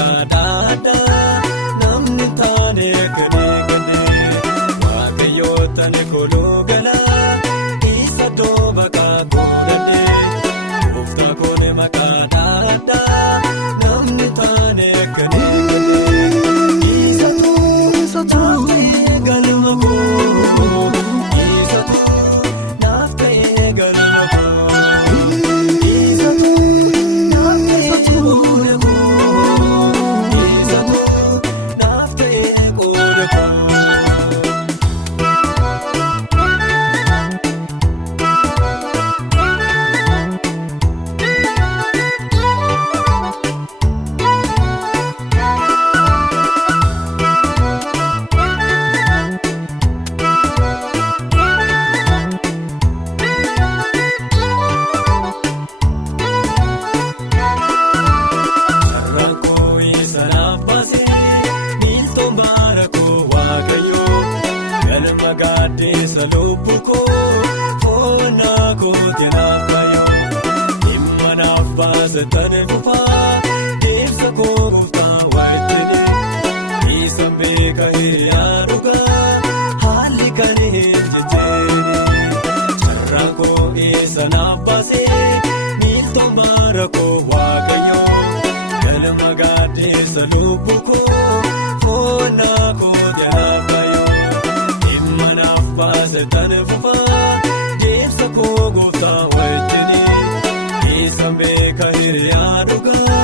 makadada namni taane gadi gadi waaqayyootani kolugala isa dooba kaakudade gooftaa koone makadada namni taane gadi gadi isa tu galma koo isa tu naafte galma koo isa tu naafte koo isa tu naafte koo. Gaaddeessa lubbuu koo foonaa kooti naaf baay'oo dhimma naaf baasa tane fufaa deemsa koo gooftaa wayittini isa beeka hiriyaa dhugaa haalli kan hin jejjeeni carraan koo isa naaf baasee miiltoon baara koo waaqayyoo galma gaaddeessa lubbuu koo foonaa kooti naaf baay'oo. Tane fufaa deemsa koo gooftaa wajjini isa beeka hiriyaa dhugaa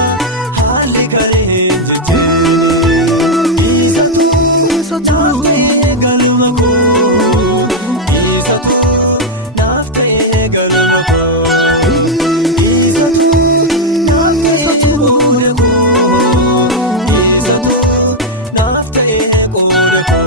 haalli kan hin jejjeeni isa tu galma koo isa tu naaf ta'e galma koo isa tu naaf ta'e qooda koo isa tu naaf ta'e qooda koo.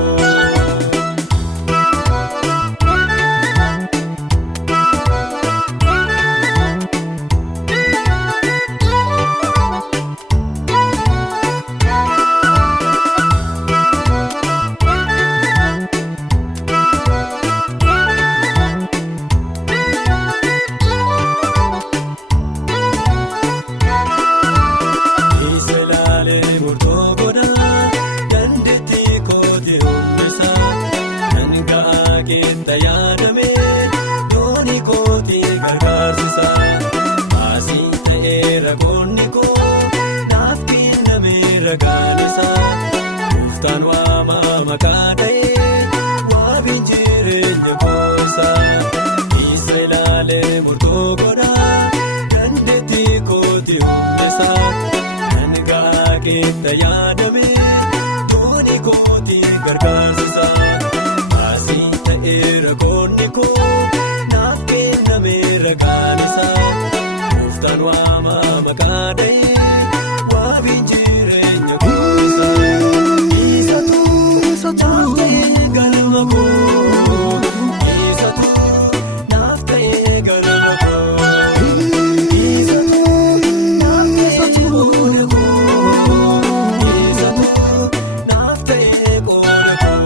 Gooftaan waamaa maqaa ta'ee waabiin jireenya goosaa isa ilaalee murtoo godhaa dandeettii kooti humnesaa nan ga'aa keetta yaadamee doonii kooti gargaarsisaa baasii ta'eera koonni koo naaf kennameera gaanisaa gooftaan waamaa maqaa ta'ee waabiin jireenya goosaa. Isa tu galma koo isa tu naaf ta'e galma koo isa tu naaf ta'e qooda koo isa tu naaf ta'e qooda koo.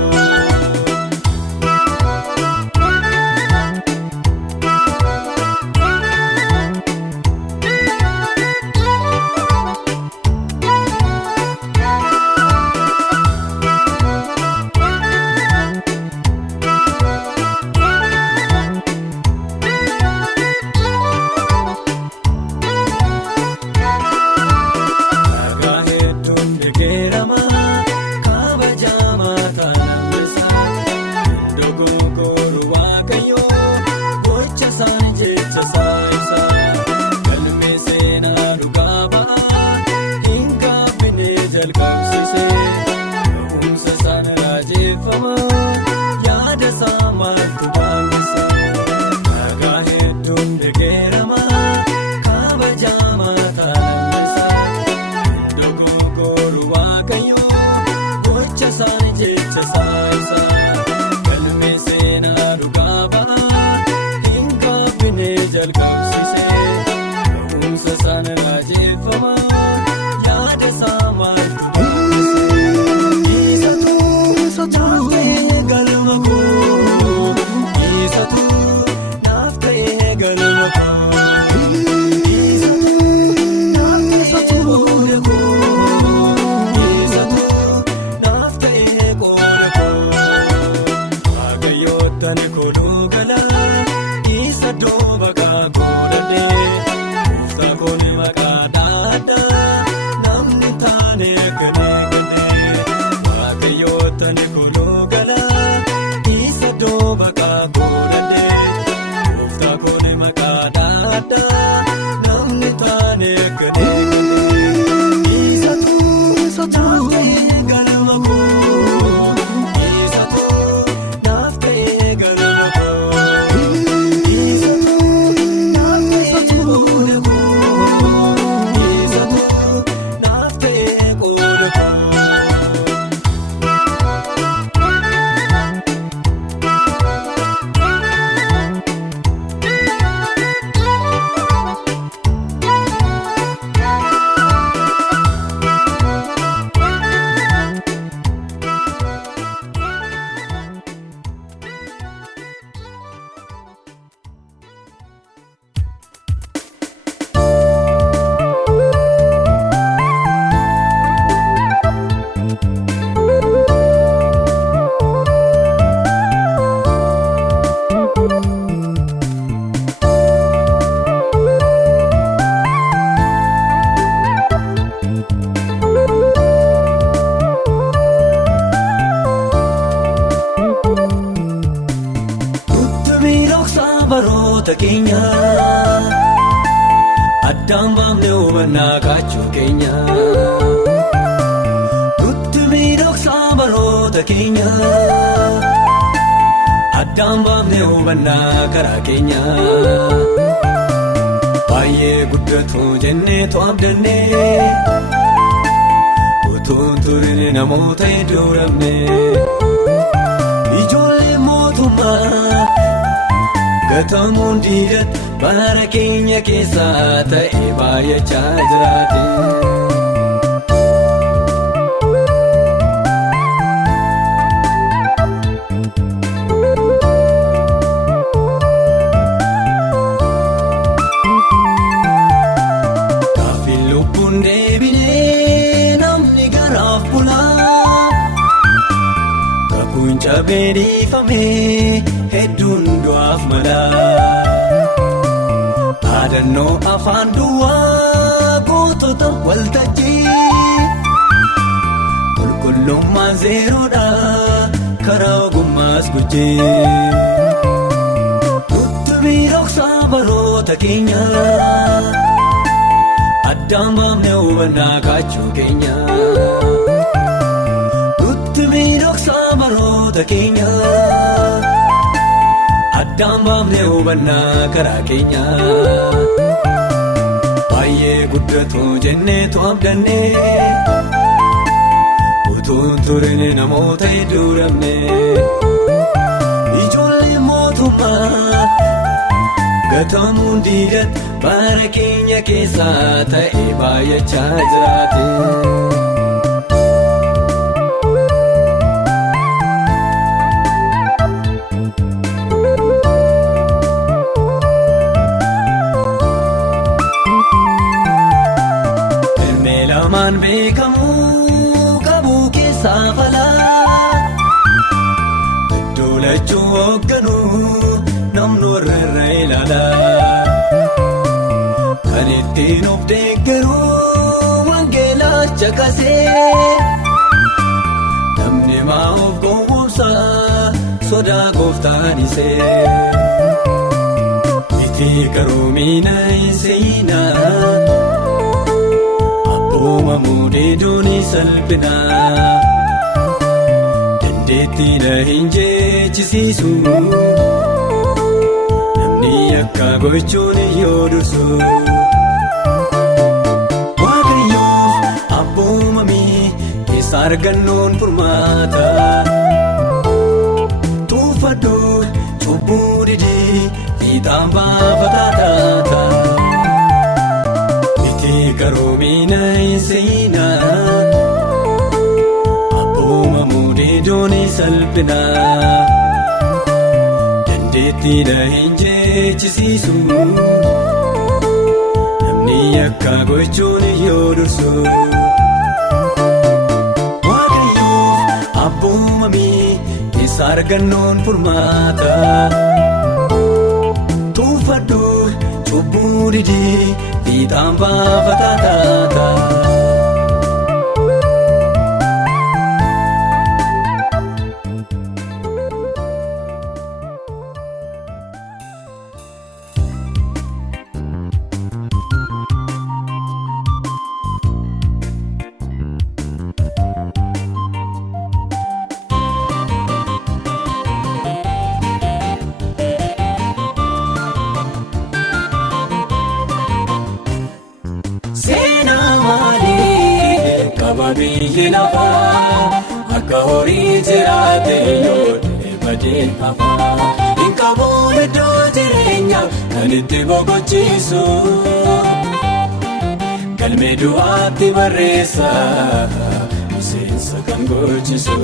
Yaada saamaatu baanisa nagaa hedduun deeggarama kabajamaa taanisa dogoggoruu waaqayyoo gocha isaanii jecha saayisa galmee seenaa dhugaa ba'aa hin gabbine jalqabsiisee ga'umsa isaanii raajeffama yaada saamaatu baanisa isa tu. eeggannee gannee waaqayyoo tani kuluu galaa isa dooba kaakuu dandee gooftaa kooni maqaa dhaadhaa namni taane eeggannee isa tuutee galma koo isa tuutee naaf ta'ee galma koo isa tuutee naaf ta'ee qooda koo isa tuutee naaf ta'ee qooda koo. Baroota keenya addaan baafnee hubannaa kaachuu keenya nutti miidhagsaa baroota keenya addaan baafnee hubannaa karaa keenya baay'ee guddatu jenneetu abdannee utuu turin namoota hedduu dhabnee ijoollee mootummaa. Gatamuun diidatti bara keenya keessaa ta'ee baay'achaa jiraate. Gaafiin lubbuun deebinee namni garaaf bulaa kakuun cabee dhiifamee. Hedduun du'aaf malaa dhaadannoo afaan duwwaa gootota waltajjii qulqullummaan zeeroodha karaa ogummaas gujjee nutti miidhagsaa baroota keenya addaan baafnee hubannaa kaachuu keenya nutti miidhagsaa baroota keenya. Addaan baafnee hubannaa karaa keenya baay'ee guddatu jenneetu abdannee utuu turin namoota hedduu dhabnee ijoollee mootummaa gatamuun diidatti bara keenya keessaa ta'ee baay'achaa jiraate. Maan beekamuu qabu keessaa falaa iddoo lachuu hoogganuu namni warra irra ilaalaa kan ittiin of deeggaruu wangeelaa caqasee namni maa of gowwoomsaa sodaa gooftaan isee itti garoomiina hin seenaa. Uumamuun hedduuni salphinaa dandeettiidha hin jechisiisu namni akka gochuun yoo dursu waaqayyoof abboomamee keessa argannoon furmaata tuuffadhu cubbuu didee fiixaan baafataa taata. Garoomiina hin seenaa abboomamuu hedduuni salphinaa dandeettiidha hin jechisiisu namni akka gochuun yoo dursu waaqayyoof abboomamee keessa argannoon furmaata tuuffadhu cubbuu didee fiixaan baafataa taata. qaba biyyi lafaa akka horii jiraate yoo badee hafaa hin qabu iddoo jireenyaa kan itti boqochiisu galmee du'aatti barreessa miseensa kan gochisu.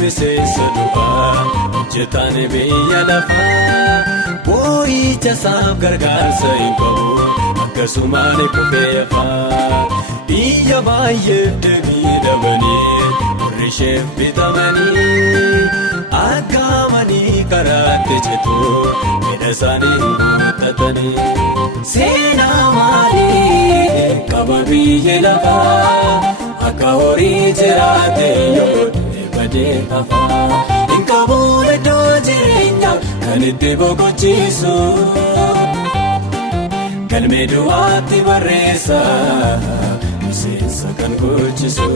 Miseensa du'aa hojjetaan biyya lafaa boo'icha isaaf gargaarsa hin qabu akkasumaan kufee hafaa biyya baay'eef deebii dhabanii warri isheef bitamanii akka amanii karaatti citu fedha isaanii guuttatanii seenaa maalii qaba biyyi lafaa akka horii jiraate yoo badee hafaa hin qabu iddoo jireenyaa kan itti boqochiisu galmee du'aatti barreessa miseensa kan gochisu.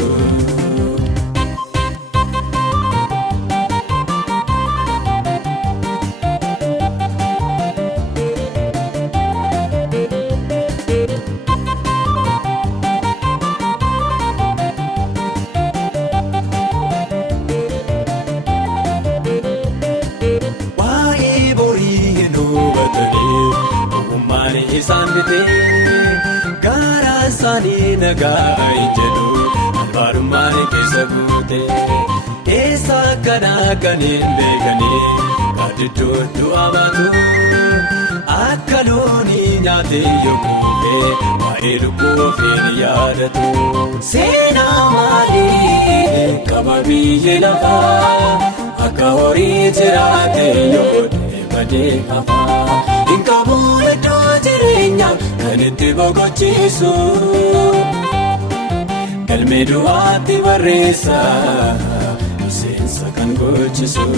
Isaan bitee garaa isaanii nagaa hin jedhu albaadummaan keessa guute eessa akkanaa kan hin beekanii gaaddidduu du'a baatu akka loonii nyaatee yoo kuufee waa'ee lubbuu ofiin yaadatu. Seenaa maalii qaba biyyi lafaa akka horii jiraate yoo badee hafaa hin qabu iddoo jireenyaa kan itti boqochiisu galmee du'aatti barreessa miseensa kan gochisu.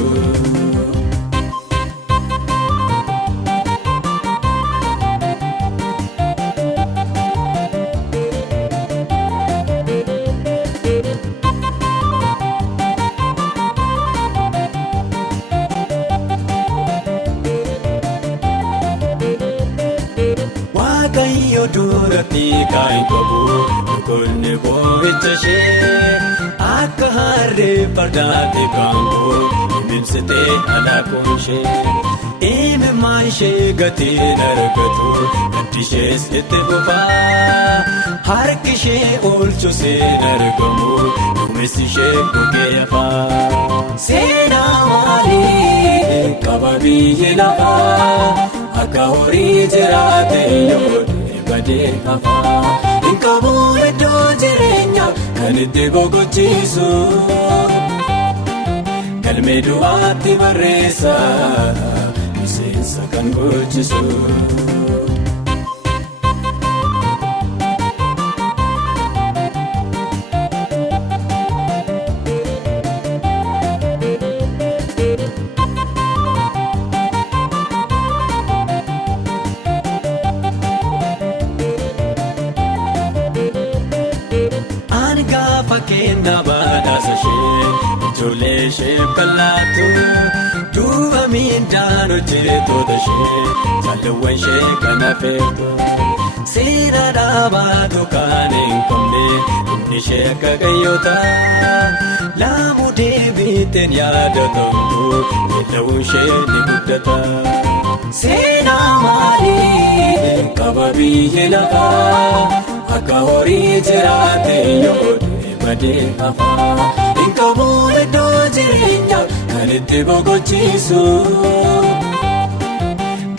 Duratti kan qabu kunni boo'icha ishee akka harree fardaatti kaangoo mimsitee alaakuun ishee imimmaa ishee gatiin argatu gaddi ishees itti fufaa harki ishee oolchus hin argamu duumessi ishee gogee hafaa. Seenaa maalii qaba biyyi lafaa akka horii jiraate yoo badee hafaa hin qabu iddoo jireenyaa kan itti boqochiisu galmee du'aatti barreessa miseensa kan gochisu. Kenna badhaasa ishee ijoollee ishee bal'aatu duuba miidhaan hojjettoota ishee jaalawwan ishee kan affeertu seenaa dhaabaatu kan hin qabne humni ishee akka gayyoota laamuu deebiiteen yaadatamtu beelawuun ishee ni guddata. Seenaa maalii qaba biyyi lafaa akka horii jiraate yoo badee hafaa hin qabu iddoo jireenyaa kan itti boqochiisu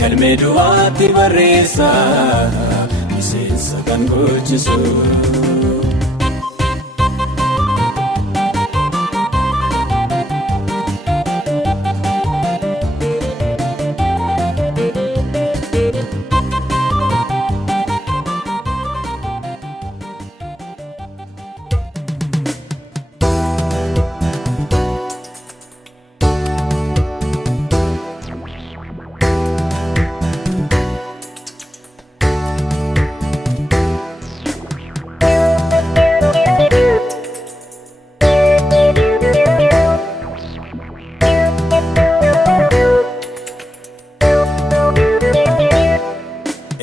galmee du'aatti barreessa miseensa kan gochisu.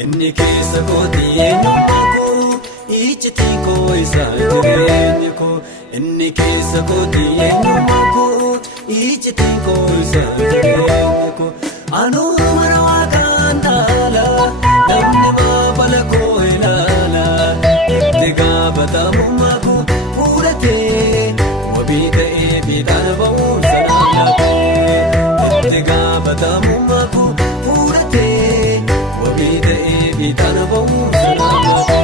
inni keessa kooti eenyummaa koo ijjitiin koo isa jireenya koo inni keessa kooti eenyummaa koo ijjitiin koo isa jireenya koo anuu mana waaqaan dhaala namni maabala koo ilaala itti gaafatamummaa koo fuudhatee wabii ta'ee fiixaan ba'uun sanaan laatee itti gaafatamummaa koo fuudhatee wabii ta'ee fiixaan ba'uun sanaan laatee.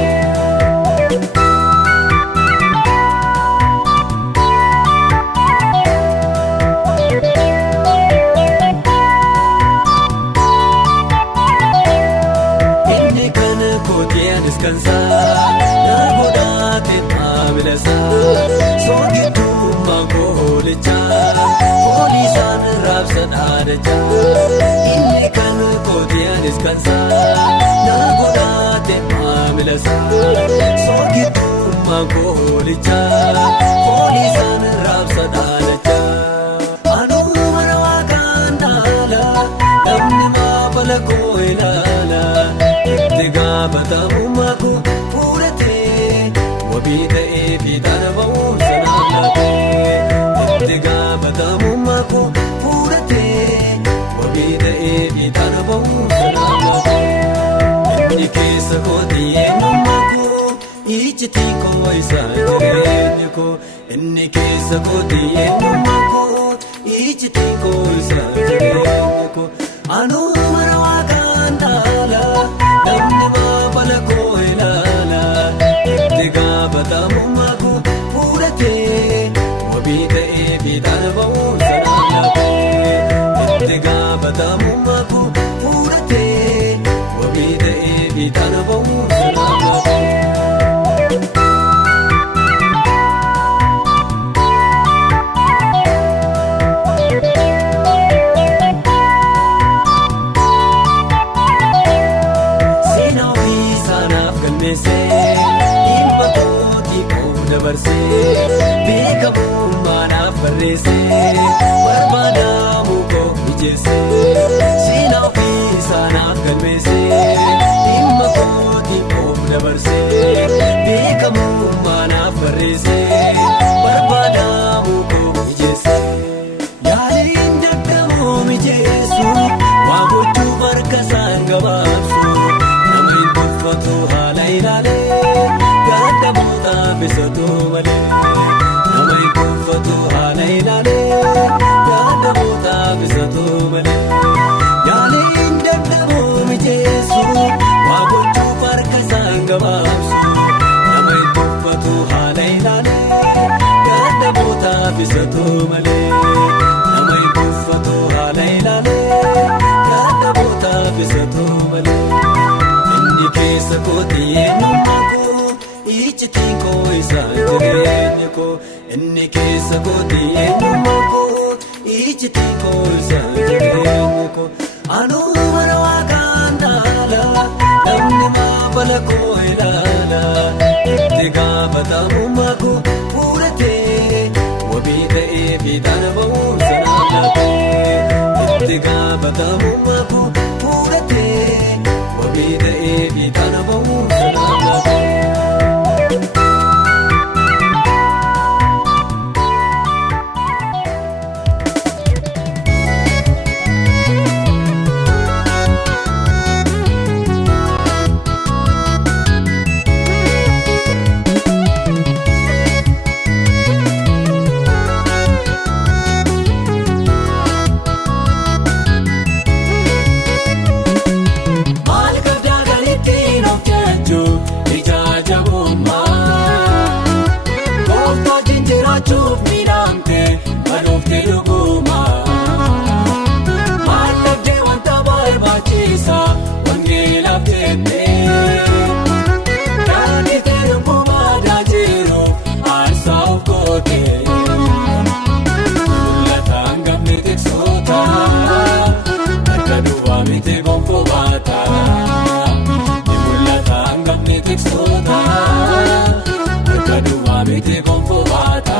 Nagodaate maamilasa soogitummaa koolicha poolisaan raabsan aadacha inni kan kootiyaanis kansa nagodaate maamilasa soogitummaa koolicha poolisaan raabsan aadacha anuu mana waaqaan dhaala namni maabala koo ilaala itti gaafatamummaa koo fuudhatee wabii ta'ee fiixaan ba'uun sanaan laatee itti gaafatamummaa koo fuudhatee wabii ta'ee fiixaan ba'uun sanaan laatee inni keessa kooti eenyummaa koo ijjitiin koo isa jireenya koo inni keessa kooti eenyummaa koo ijjitiin koo isa jireenya koo anuu mana waaqaan dhaala namni maabala koo ilaala itti gaafatamummaa koo fuudhatee wabii ta'ee fiixaan ba'uun sanaan laatee itti gaafatamummaa koo fuudhatee wabii ta'ee fiixaan ba'uun sanaan laatee. Dhimma kootii koo dabarsee beekamummaadhaaf barreessee barbaadamuu koo mijeessee seenaa ofii isaanaaf galmeessee dhimma kootii koo dabarsee beekamummaadhaaf barreessee barbaadamuu koo mijeessee yaaliin dadhaboo mijeessu waa gochuuf harka isaan gabaabsu nama hin tuffatu haala ilaalee gadda boodaa bisatoo malee nama hin tuffatu haala ilaalee gadda boodaa bisatoo malee yaaliin dadhaboo mijeessu waa gochuuf harka isaan gabaabsu nama hin tuffatu haala ilaalee gadda boodaa bisatoo malee nama hin tuffatu haala ilaalee gadda boodaa bisatoo malee. Inni keessa kooti eenyummaa koo ijjitiin koo isa jireenya koo inni keessa kooti eenyummaa koo ijjitiin koo isa jireenya koo anuu mana waaqaan dhaala namni maabala koo ilaala itti gaafatamummaa koo fuudhatee wabii ta'ee fiixaan ba'uun sanaan laatee itti gaafatamummaa koo fuudhatee wabii ta'ee fiixaan ba'uun sanaan laatee. Miti gonfo bata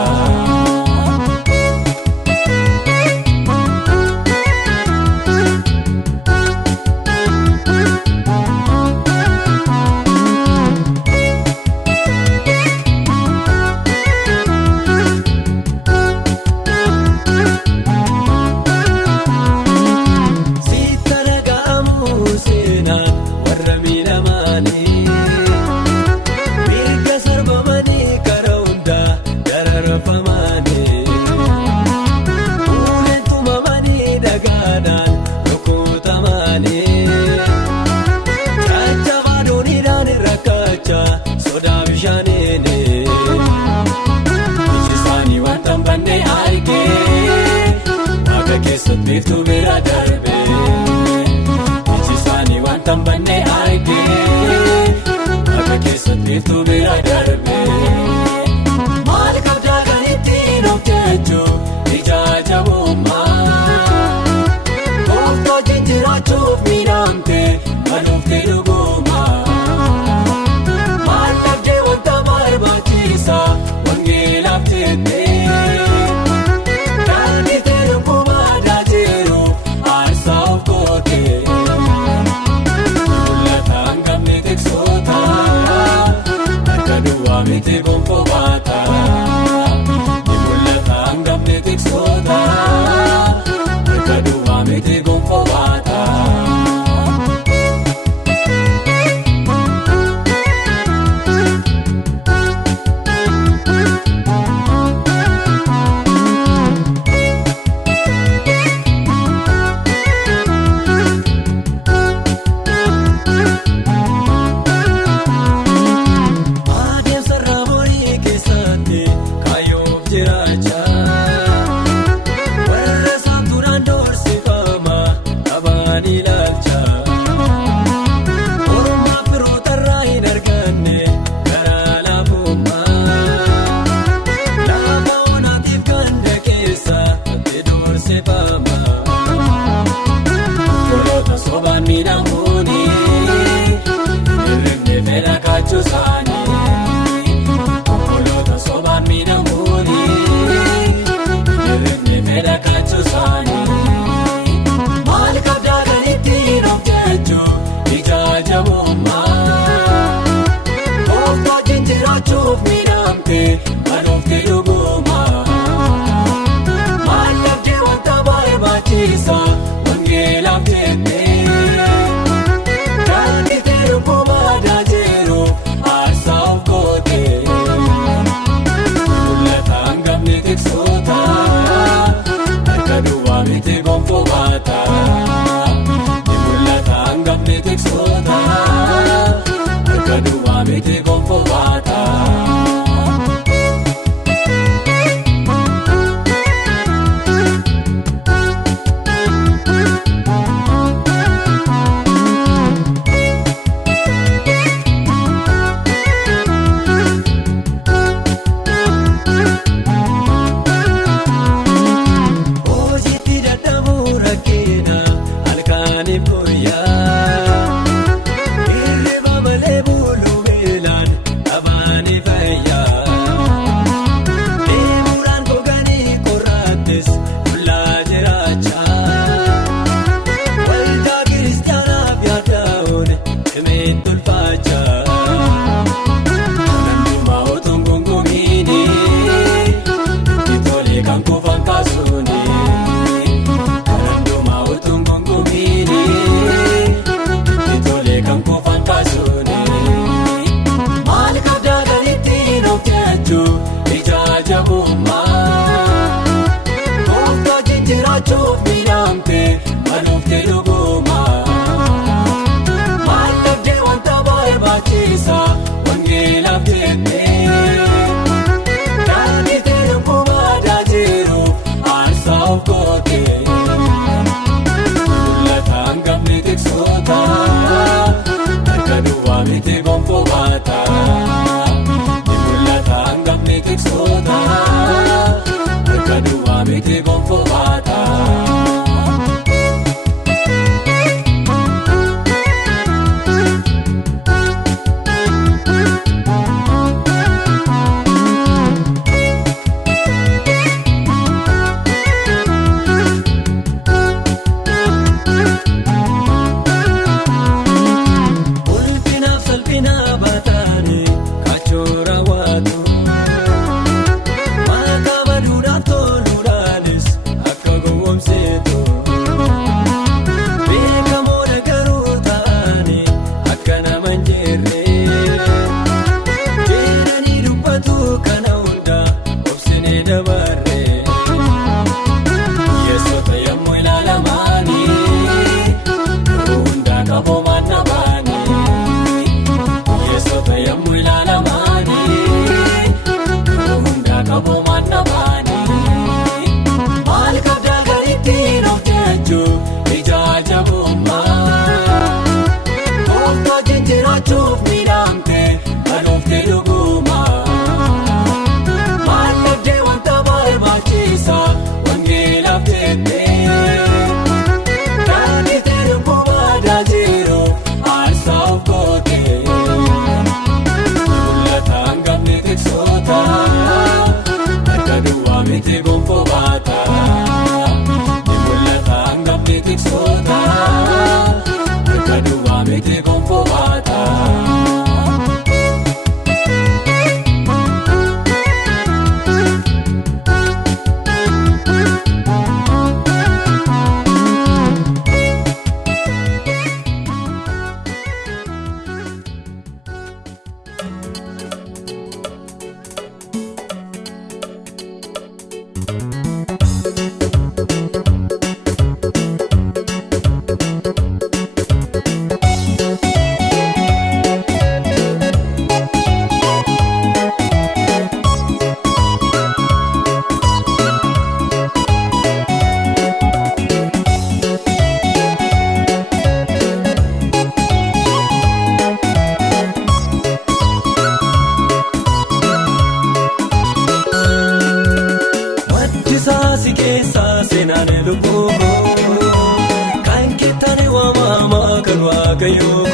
biiftuu bira darbee iji isaanii waan tambannee argee akka keessatti biiftuu bira darbee maal qabdaa kan ittiin of jechuun ijaa jabummaa kooftaa jijjiirachuuf miidhamtee maluuftee dhugumaa maal dhabdee wanta barbaachisaa wangeelaaf jettee. Miti gonfoo baataa ni mul'ata hangafni tiksoota harka duwwaa miti gonfoo baataa. Obboloota sobaan miidhamuuni hirribni fedha kaachuusaanii maal qabdaa kan ittiin of jechuun ijaa jabummaa kooftaa jijjiirachuuf miidhamtee maluuftee dhugumaa maal dhabdee wanta barbaachisaa wangeelaaf jettee. Miti gonfoo baataa ni mul'ata hangafni tiksoota harka duwwaa miti gonfoo baataa. Jirachuuf miidhamtee maluuftee dhugumaa maal dhabdee wanta barbaachisaa wangeelaaf jettee daanditee dhugumaa jiruuf aarsaa of gootee mul'ata hangafni tiksoota harka duwwaa miti gonfoo baataa ni mul'ata hangafni tiksoota harka duwwaa miti gonfoo baataa. Ulfinaaf salphina wajjin jiraachuuf miidhamte kanuufte dhuguma. Maal dhabdee wanta barbaachiisa wangeelaaf jettee kaanitee lubbuu badaa jiru aarsaa of gootee mul'ataan gamni tiksoota akka duwwaa miti gonfoo baata. Mul'ataan gamni tiksoota akka duwwaa miti gonfoo baata. Si keessa seenaan lubbuu kan keettani waamama kan waaqayyoo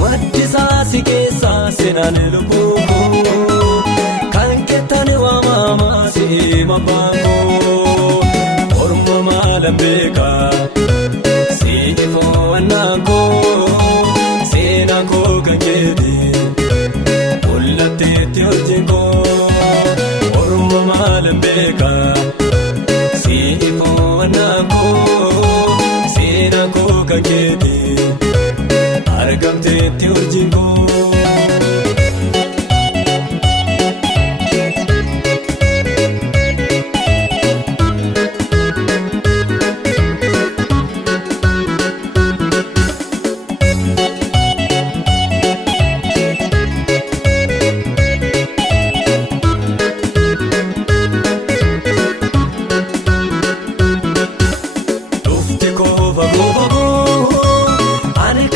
maddisaa si keessa seenaan lubbuu kan keettani waamama si mabaangoo orma maalan beeka si ifoowwannaan koo seenaan koo kan keeti mul'atteetti hojiin koo. Maalan beeka si ifoowwannaan koo seenaan koo kan keeti argamteetti hojiin koo.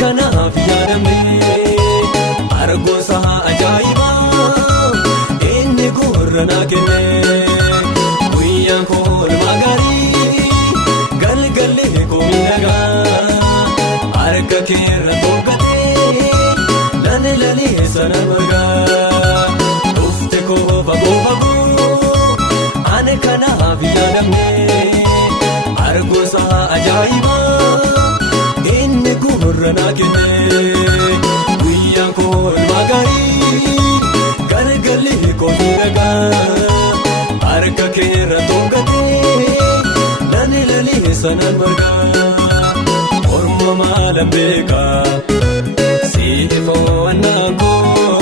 Kanaaf yaadamee argoosa ajaa'ibaa inni gurra naa kennee guyyaan koo olmaa gaarii galgallee koo miidhagaa harka keerra tolgatee lalee sana margaa dhufte koo fagoo ani kanaaf yaadamee argoosa ajaa'ibaa. Gurra naa kennee guyyaan koo olmaa gaarii galgallee koo miidhagaa harka keerra tolgatee lalee sanaan margaa orma maalan beeka si ifoowwannaan koo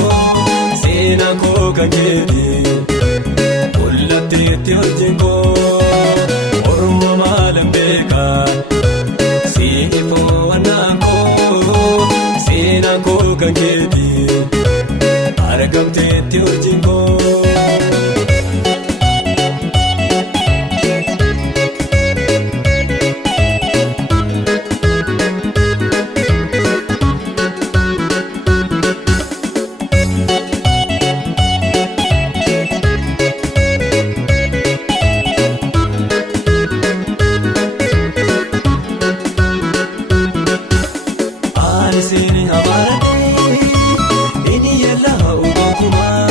seenaan koo kan keeti mul'atteetti hojiin koo orma maalan beeka si ifoowwannaan seenaan koo kan keeti argamteetti hojiin koo. Seeni abaaranii inni yaalaa uumakumaa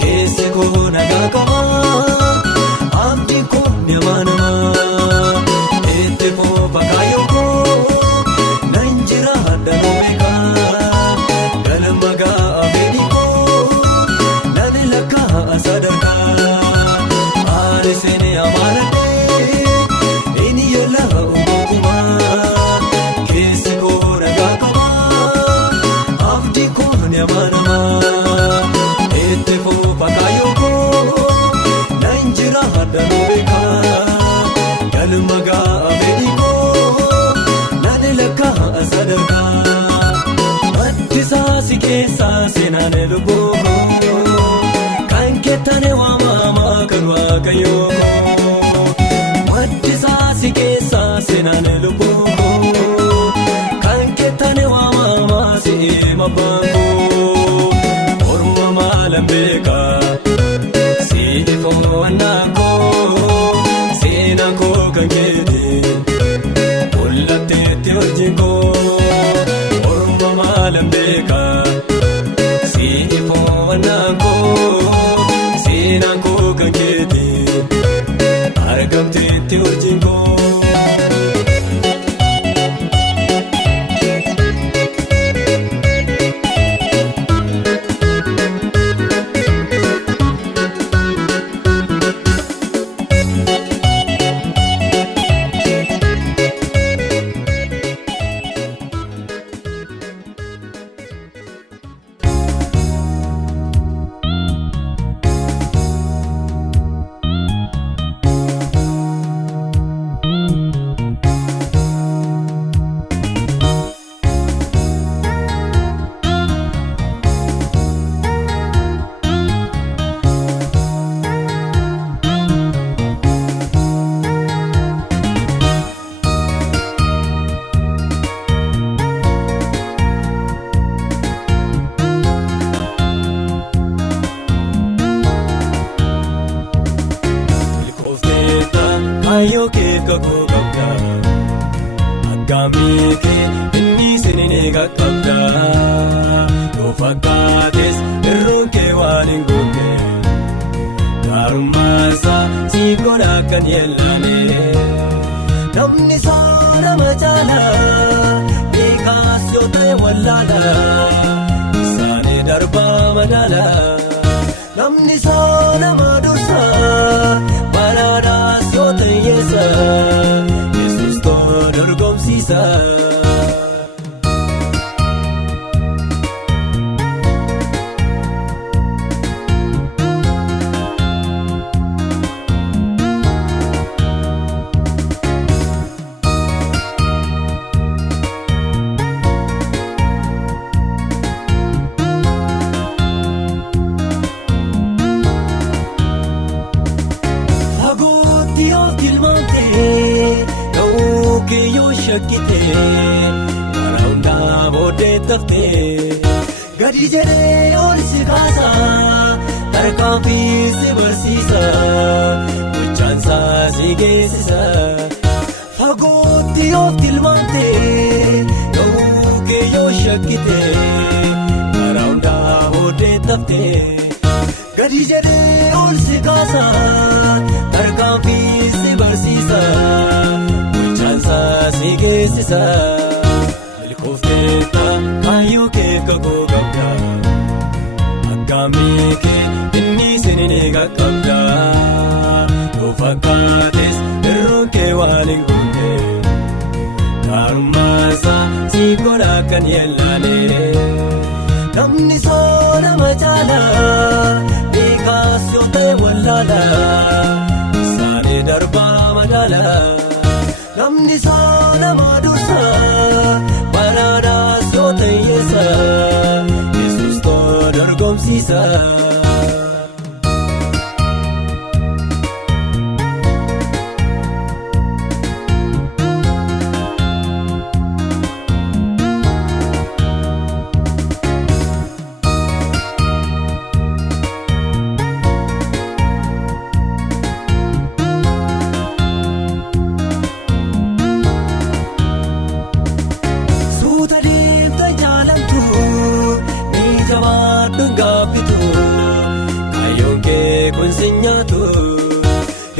keessi koo nagaa qabaa abdii koo namaa itti foofa kaayoo koo nan jira danuu beekaa galma ga'a fedhii koo nan lakkaa sadarkaa ani seeni abaaranii inni yaalaa uumakumaa keessi koo. Itti foofa kaayoo koo nan jira danuu beekaa galma ga'a fedhii koo nan lakkaa sadarkaa maddisaa si keessa seenaan lubbuu kan keettani waamama kan waaqayyoo maddisaa si keessa seenaan lubbuu kan keettani waamama. maalan beeka siifowwannaan koo seenaan koo kan keeti argamteetti urjiin koo. Ayyoo keef kakuu qabda akkaamii kee inni sinii qaqqabda yoo fakkaates irroon kee waan hin goone gaarummaansaa siif godha akkan yellaane namni soorama caalaa beekaas yoo ta'e wallaala isaanii darbaa madaala namni soorama dursaa baraadhaas yoo ta'eessa Yesuus too dorgomsiisa. Karaa hundaa booddee taftee gadi jedhee ol si kaasa tarkaanfii si barsiisa gochaansaa si geessisa fagootti of tilmaamtee ta'uu kee yoo shakkitee karaa hundaa booddee taftee gadi jedhee ol si kaasa tarkaanfii si barsiisa. Si geessisa milkoofteetta ayyoo keef kakuu qabda akkaamii kee inni sinii qaqqabda yoo fakkaates irroon kee waan hin goone gaarummaansaa siif godha akkan yellaane namni soorama caalaa beekaas yoo ta'e wallaala isaanii darbaa madaala. Namni soorama dursaa baraadhaas yoo ta'eessa Yesuus too dorgomsiisa.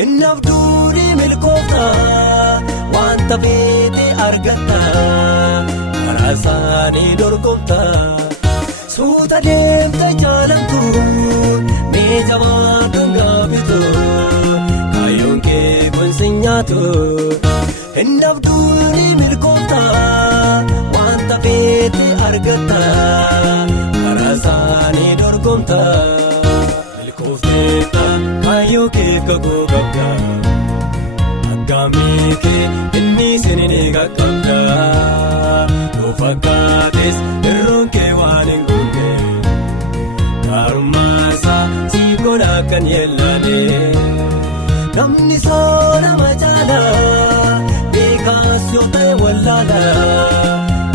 Inni abduudhi milkoofta wanta feete argatta karaa isaanii dorgomta suuta deemta jaalamtu mee jabaadhu gaafitu kaayyoon kee kun si nyaatu. Inni abduudhi milkoofta wanta feete argatta karaa isaanii dorgomta. Milkoofteetta ayyoo keef kakuu qabda akkaamii kee inni sinii qaqqabda yoo fakkaates irroon kee waan hin goone gaarummaansaa siif godha akkan yellaane namni soorama caalaa beekaas yoo ta'e wallaala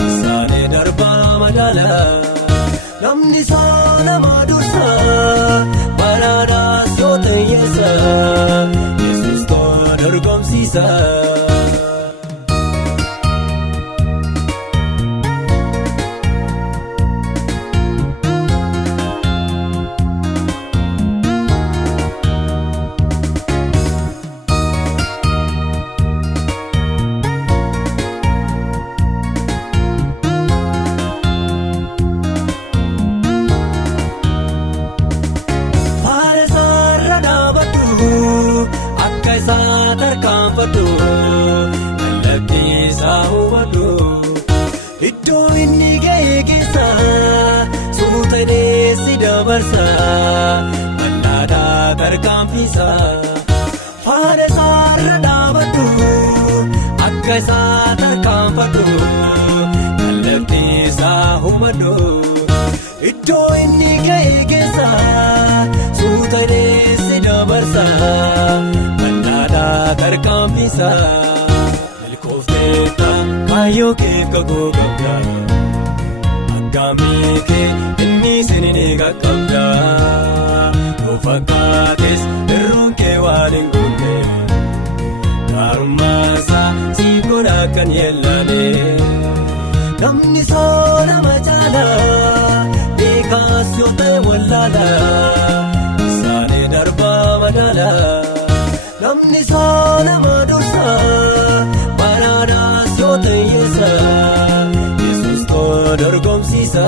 isaanii darbaa madaala namni soorama dursaa baraadhaas yoo ta'eessa Yesuus too dorgomsiisa. dabarsa mallaadhaa tarkaanfisa faana isaarra dhaabadhu akka isaa tarkaanfadhu kallattii isaa hubadhu iddoo inni ga'e keessa suutanii si dabarsa mallaadhaa tarkaanfisa milkoofteetta kaayyoo keef kakuu qabda. Gaamikee inni sinini qaqqabda yoo fakkaates irroon kee waan hin guunne gaarummaasa si godha kan yeellane namni soorama caala beekaas yoo ta'e wallaala isaanii darbaa madaala namni soorama dursa baraadhaas yoo ta'e yeessa. Dorgomsiisa.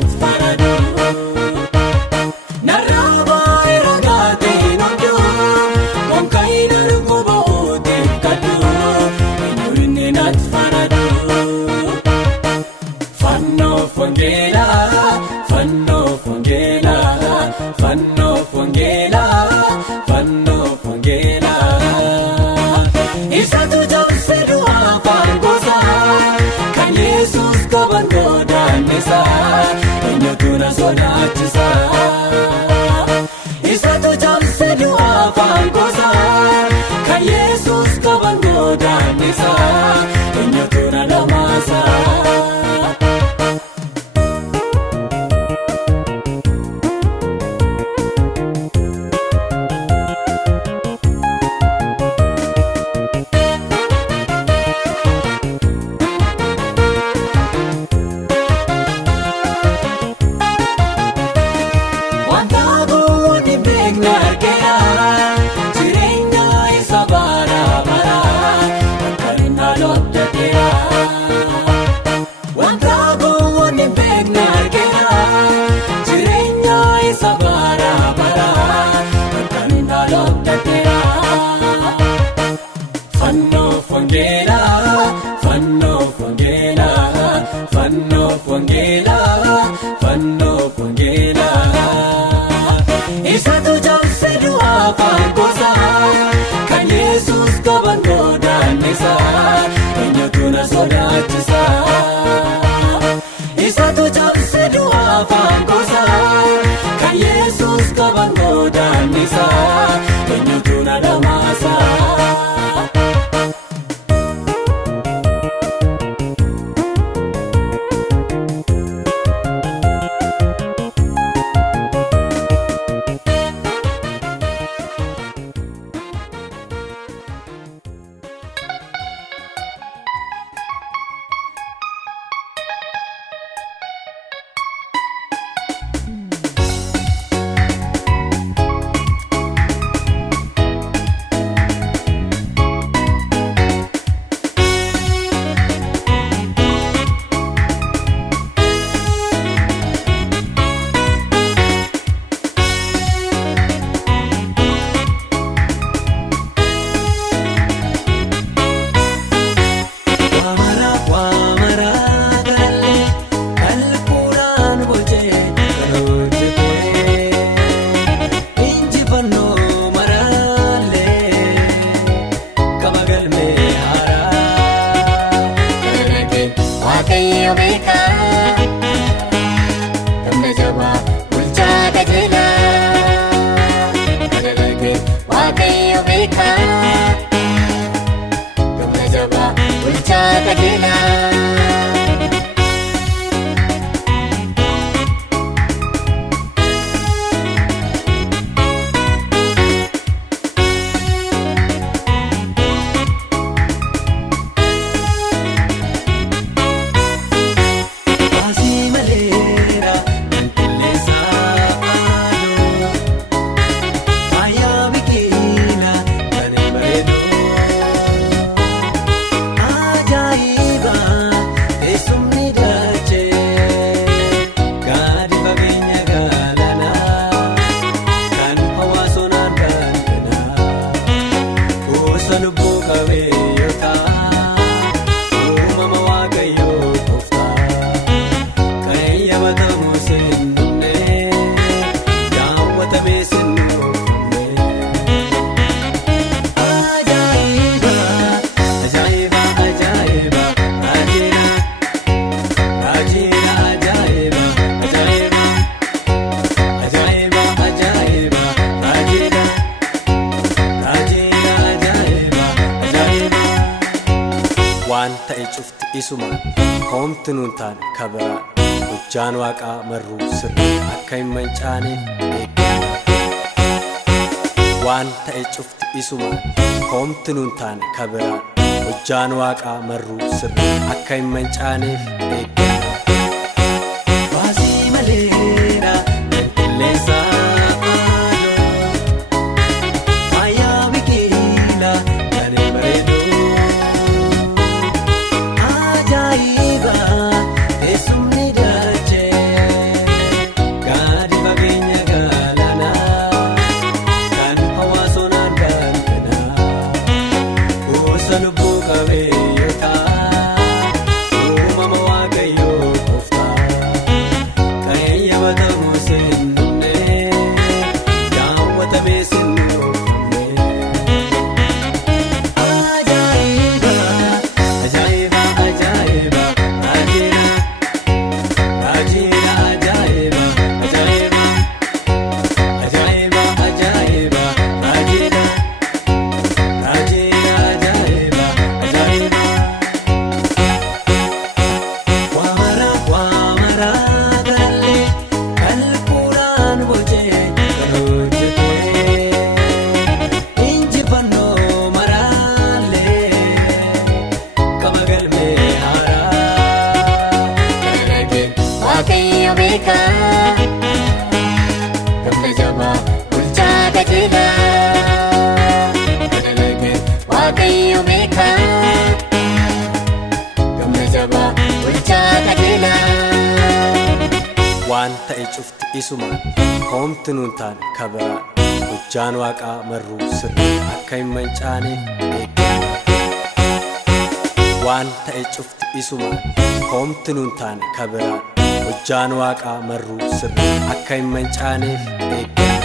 naatti faradu. Narraaba irragaatee nondoo konkaayina rukkuba ooteef kaddu eenyuun naatti faradu. Fannoof wangeelaa fannoof wangeelaa fannoof wangeelaa fannoof wangeelaa. Isaatu jaamse du'a afaan gosaa kan Yesuus qaban godaannisaa eenyutu na sodaachisa. Isaatu jaamse du'a afaan gosaa kan Yesuus qaban godaannisaa eenyutu na lamaasa. Isaatu jaamse du'a afaan gosaa kan Yesuus qaban godaannisaa eenyutu na sodaachisa. Isaatu jaamse du'a afaan gosaa kan Yesuus qaban godaannisaa eenyutu na lamaasa. waan ta'e cufti isuma homti nuun taane kabiraan hojjaan waaqaa marruu sirrii akka hin mancaaneef eeggannaa. Waan ta'e cufti isuma homti nuun taane kabiraan hojjaan waaqaa marruu sirrii akka hin mancaaneef eeggannaa. Baasii maleera qilleensa Gamna jabaa bulchaa qajeelaa kadhalage waaqayyo beeka. Gamna jabaa bulchaa qajeelaa. Waan ta'e cufti isuma homti nuun taane kabiraan hojjaan waaqaa marruu sirrii akka hin mancaaneef eegganna. Waan ta'e cufti isuma homti nuun taane kabiraan hojjaan waaqaa marruu sirrii akka hin mancaaneef eegganna.